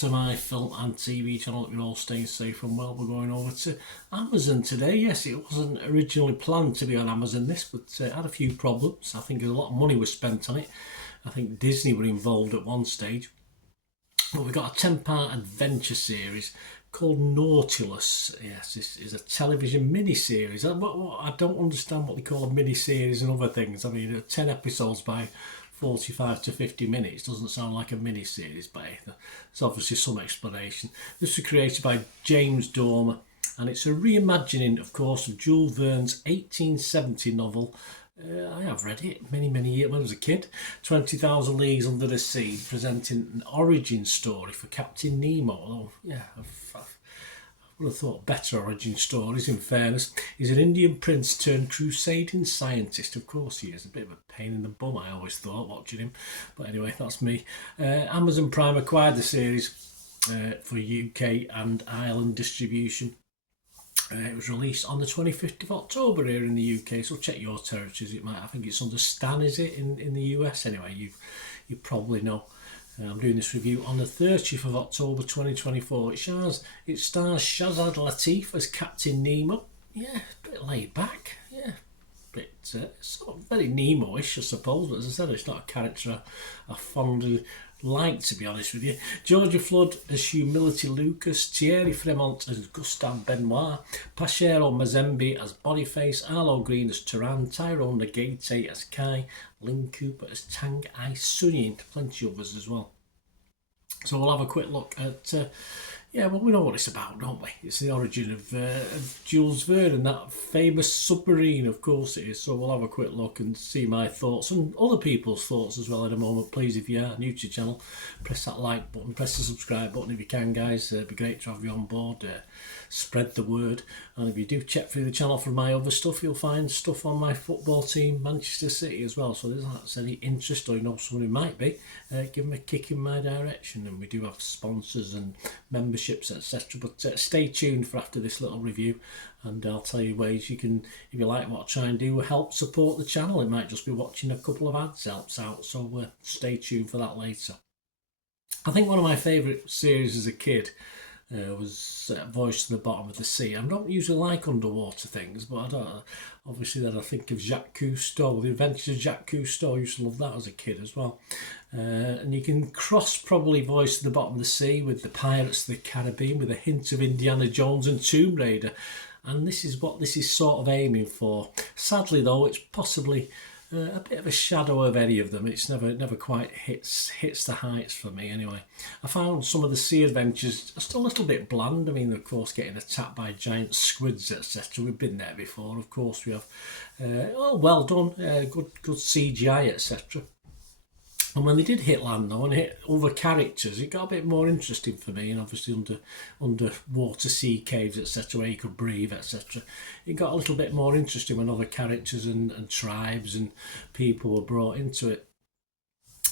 to my film and TV channel. You're all staying safe and well. We're going over to Amazon today. Yes, it wasn't originally planned to be on Amazon but it had a few problems. I think a lot of money was spent on it. I think Disney were involved at one stage. But we've got a 10-part adventure series called Nautilus. Yes, this is a television mini-series. I don't understand what they call a mini-series and other things. I mean, 10 episodes by 45 to 50 minutes doesn't sound like a mini-series, but there's obviously some explanation. This was created by James Dormer, and it's a reimagining, of course, of Jules Verne's 1870 novel. I have read it many years when I was a kid. 20,000 Leagues Under the Sea, presenting an origin story for Captain Nemo. Although, yeah, I would have thought better origin stories, in fairness. He's an Indian prince turned crusading scientist. Of course he is. A bit of a pain in the bum, I always thought, watching him. But anyway, that's me. Amazon Prime acquired the series for UK and Ireland distribution. It was released on the 25th of October here in the UK, so check your territories. I think it's under Stan, is it, in the US? Anyway, you probably know. I'm doing this review on the 30th of October 2024. It stars Shazad Latif as Captain Nemo. Yeah, a bit laid back. Yeah, bit sort of very Nemo-ish, I suppose. But as I said, it's not a character I fondly like, to be honest with you. Georgia Flood as Humility Lucas, Thierry Fremont as Gustave Benoit, Pachero Mazembe as Boniface, Arlo Green as Turan, Tyrone Nagate as Kai, Lynn Cooper as Tang Ai Sunyin, plenty of others as well. So we'll have a quick look at well, we know what it's about, don't we? It's the origin of Jules Verne and that famous submarine, of course it is. So we'll have a quick look and see my thoughts and other people's thoughts as well in a moment. Please, if you are new to the channel, press that like button, press the subscribe button if you can, guys. It'd be great to have you on board. Spread the word. And if you do check through the channel for my other stuff, you'll find stuff on my football team, Manchester City, as well. So if there's any interest or you know someone who might be, give them a kick in my direction. And we do have sponsors and memberships, etc. But stay tuned for after this little review, and I'll tell you ways you can, if you like what I try and do, help support the channel. It might just be watching a couple of ads helps out, so stay tuned for that later. I think one of my favourite series as a kid was Voice to the Bottom of the Sea. I don't usually like underwater things, but I don't. Obviously, then I think of Jacques Cousteau, The Adventures of Jacques Cousteau. I used to love that as a kid as well. And you can cross probably Voice to the Bottom of the Sea with the Pirates of the Caribbean, with a hint of Indiana Jones and Tomb Raider. And this is what this is sort of aiming for. Sadly, though, it's possibly a bit of a shadow of any of them. It's never quite hits the heights for me anyway. I found some of the sea adventures just a little bit bland. I mean, of course, getting attacked by giant squids, etc. We've been there before. Of course, we have. Well done, good CGI, etc. And when they did hit land, though, and hit other characters, it got a bit more interesting for me. And obviously underwater sea caves, etc., where you could breathe, etc. It got a little bit more interesting when other characters and tribes and people were brought into it.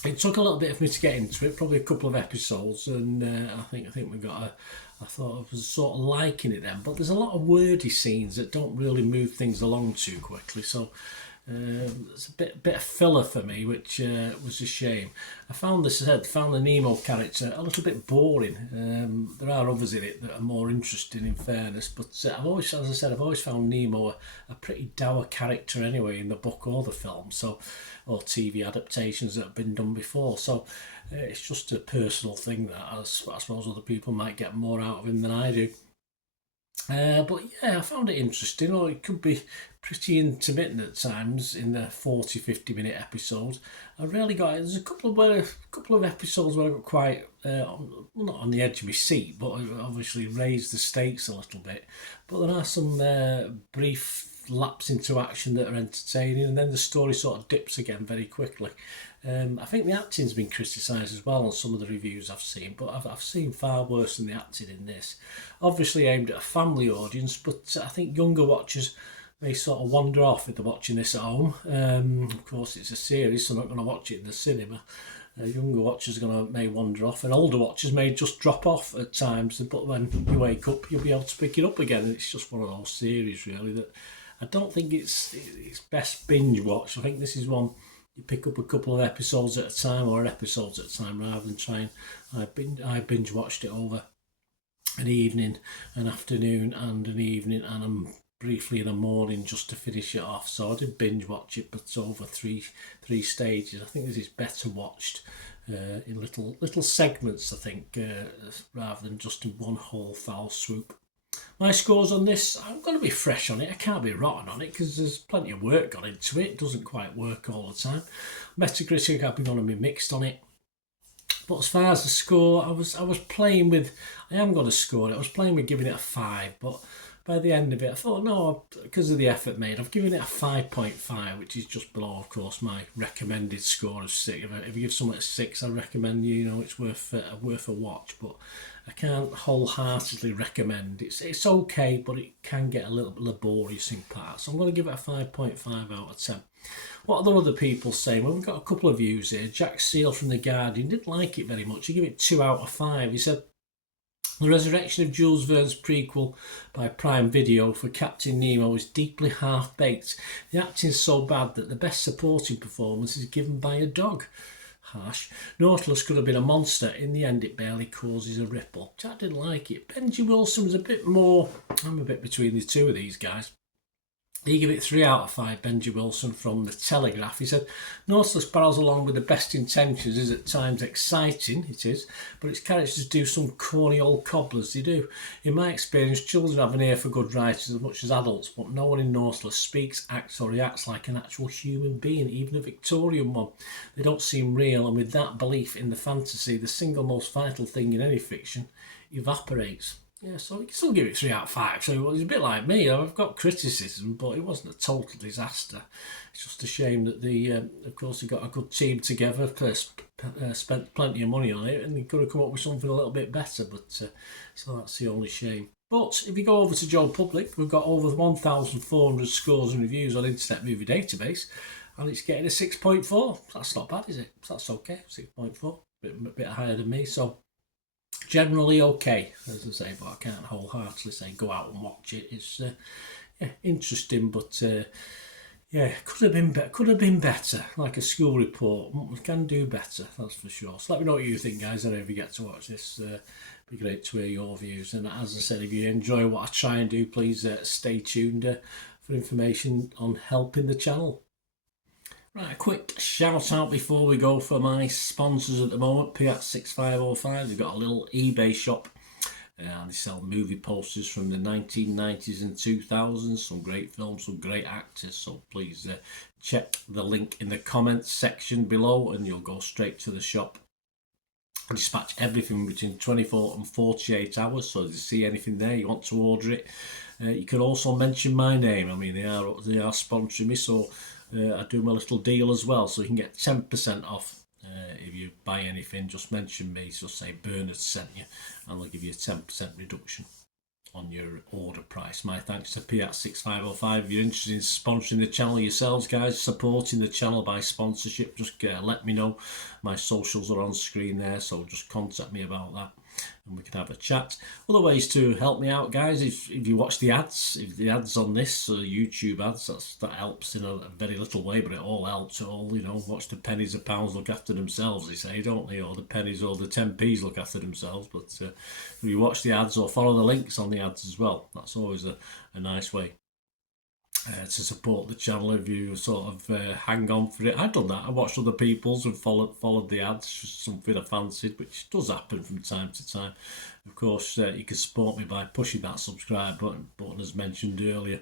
It took a little bit for me to get into it, probably a couple of episodes, and I think we got I thought I was sort of liking it then. But there's a lot of wordy scenes that don't really move things along too quickly, so it's a bit of filler for me, which was a shame. I found the Nemo character a little bit boring. There are others in it that are more interesting, in fairness, but I've always found Nemo a pretty dour character anyway, in the book or the film, or TV adaptations that have been done before. So it's just a personal thing that I suppose other people might get more out of him than I do. But yeah, I found it interesting, or it could be pretty intermittent at times in the 40-50 minute episodes. I really got it. There's a couple of episodes where I got quite not on the edge of my seat, but obviously raised the stakes a little bit. But there are some brief laps into action that are entertaining, and then the story sort of dips again very quickly. I think the acting's been criticised as well on some of the reviews I've seen, but I've seen far worse than the acting in this. Obviously aimed at a family audience, but I think younger watchers may sort of wander off if they're watching this at home. Of course, it's a series, so I'm not going to watch it in the cinema. Younger watchers may wander off, and older watchers may just drop off at times, but when you wake up, you'll be able to pick it up again. It's just one of those series, really, that I don't think it's best binge watch. I think this is one you pick up a couple of episodes at a time, or episodes at a time, rather than trying. I binge watched it over an evening, an afternoon, and an evening, and briefly in the morning just to finish it off. So I did binge watch it, but over three stages. I think this is better watched in little segments, I think, rather than just in one whole foul swoop. My scores on this, I'm going to be fresh on it. I can't be rotten on it because there's plenty of work gone into it. It doesn't quite work all the time. Metacritic, I've been going to be mixed on it. But as far as the score, I was playing with, I am going to score it. I was playing with giving it a 5, but by the end of it, I thought, no, because of the effort made, I've given it a 5.5, which is just below, of course, my recommended score of 6. If you give something a 6, I recommend, it's worth a watch, but I can't wholeheartedly recommend. It's okay, but it can get a little laborious in parts. So I'm going to give it a 5.5 out of 10. What are the other people saying? Well, we've got a couple of views here. Jack Seal from The Guardian didn't like it very much. He gave it 2 out of 5. He said, the resurrection of Jules Verne's prequel by Prime Video for Captain Nemo is deeply half-baked. The acting's so bad that the best supporting performance is given by a dog. Harsh. Nautilus could have been a monster. In the end, it barely causes a ripple. Jack didn't like it. Benji Wilson was a bit more... I'm a bit between the two of these guys. He gave it 3 out of 5, Benji Wilson from The Telegraph. He said, Nautilus barrels along with the best intentions, is at times exciting, it is, but its characters do some corny old cobblers, they do. In my experience, children have an ear for good writers as much as adults, but no one in Nautilus speaks, acts or reacts like an actual human being, even a Victorian one. They don't seem real, and with that belief in the fantasy, the single most vital thing in any fiction evaporates. Yeah, so you can still give it 3 out of 5. So it's a bit like me. I've got criticism, but it wasn't a total disaster. It's just a shame that of course, they got a good team together, spent plenty of money on it, and they could have come up with something a little bit better. But so that's the only shame. But if you go over to Joe Public, we've got over 1,400 scores and reviews on Internet Movie Database, and it's getting a 6.4. That's not bad, is it? That's okay. 6.4, a bit higher than me. So. Generally okay, as I say, but I can't wholeheartedly say go out and watch it. It's interesting, but could have been better. Like a school report, we can do better, that's for sure. So let me know what you think, guys. I don't know if you get to watch this. It'd be great to hear your views. And as I said, if you enjoy what I try and do, please stay tuned for information on helping the channel. Right, a quick shout out before we go for my sponsors at the moment. Piat6505, they've got a little eBay shop and they sell movie posters from the 1990s and 2000s, some great films, some great actors, so please check the link in the comments section below and you'll go straight to the shop. I dispatch everything between 24 and 48 hours, so if you see anything there, you want to order it, you can also mention my name. I mean, they are sponsoring me, so I do my little deal as well, so you can get 10% off if you buy anything. Just mention me, so say Bernard sent you, and they'll give you a 10% reduction on your order price. My thanks to Piat6505. If you're interested in sponsoring the channel yourselves, guys, supporting the channel by sponsorship, just let me know. My socials are on screen there, so just contact me about that and we can have a chat. Other ways to help me out, guys, if you watch the ads, if the ads on this YouTube ads, that helps in a very little way, but it all helps. Watch the pennies and pounds look after themselves, they say, don't they? Or the pennies or the 10p's look after themselves. But if you watch the ads or follow the links on the ads as well, that's always a nice way to support the channel. If you sort of hang on for it, I've done that. I watched other people's and followed the ads, just something I fancied, which does happen from time to time. Of course, you can support me by pushing that subscribe button as mentioned earlier,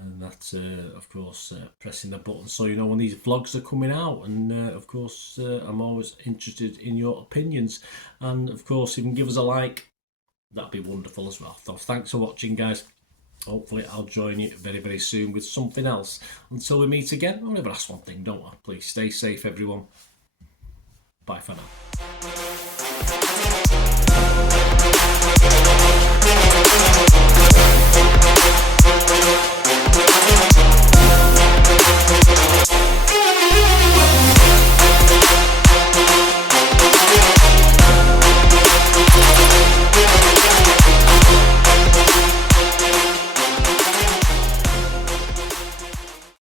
and that's of course pressing the button so you know when these vlogs are coming out. And of course, I'm always interested in your opinions, and of course, if you can give us a like, that'd be wonderful as well. So thanks for watching, guys. Hopefully I'll join you very, very soon with something else. Until we meet again, I'll never ask one thing, don't I? Please stay safe, everyone. Bye for now.